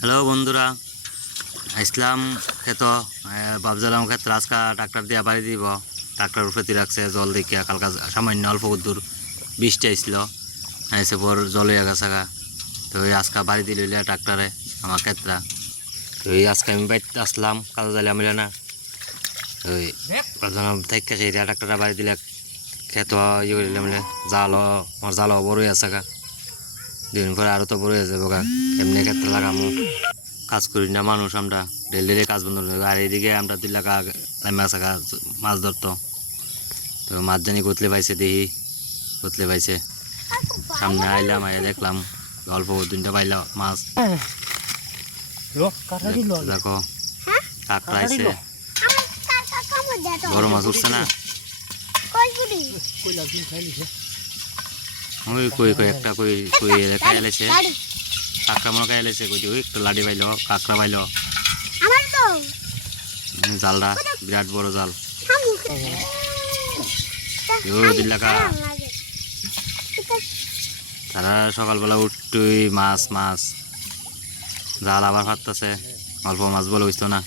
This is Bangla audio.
হ্যালো বন্ধুরা, আসলাম খেত ভাবছিলাম ক্ষেত আজকা ট্রাক্টর দিয়ে বাড়ি দিব। ট্রাক্টর উপরে রাখছে জল দেখিয়া কালকা সামান্য অল্প দূর বৃষ্টি আসছিল, এসে পর জল হয়ে গেছে। তো ওই আজকা বাড়ি দিল ট্রাক্টরে আমার ক্ষেত্রা। তো এই আজকে আমি বাড়িতে আসলাম, কাজে যাইলে মিলে না। ওই থেকে সেই ট্রাক্টরটা বাড়ি দিলে খেত ইয়ে করিলে মিলে জালও আমার জালও বড় হয়ে আছে। দুদিন পরে আরও তো বড় হয়ে যাবো এমনি ক্ষেত্রে লাগামো। কাজ করি না মানুষ, আমরা ডেলি ডেলি কাজ বন্ধ করে। আর এইদিকে আমরা 2 লাখ নামে আসা মাছ ধরতো। তো মাছ জানি কতলে পাইছে, দেখি কতলে পাইছে। সামনে আইলাম, আইয়া দেখলাম অল্প 2টা পাইলাম মাছ। দেখো কাঁকড়া আইছে, বড় মাছ উঠছে না। ওই কই কই একটা কই কই খাইলেছে, কাঁকড়া মনে খাইলেছে। কই ওই একটা লাডি পাইল, কাঁকড়া পাইল। জালটা বিরাট বড় জাল। 2 লাখা তারা সকালবেলা উঠতই মাছ মাছ জাল আবার ফাটতেছে। অল্প মাছ বলে বুঝতো না।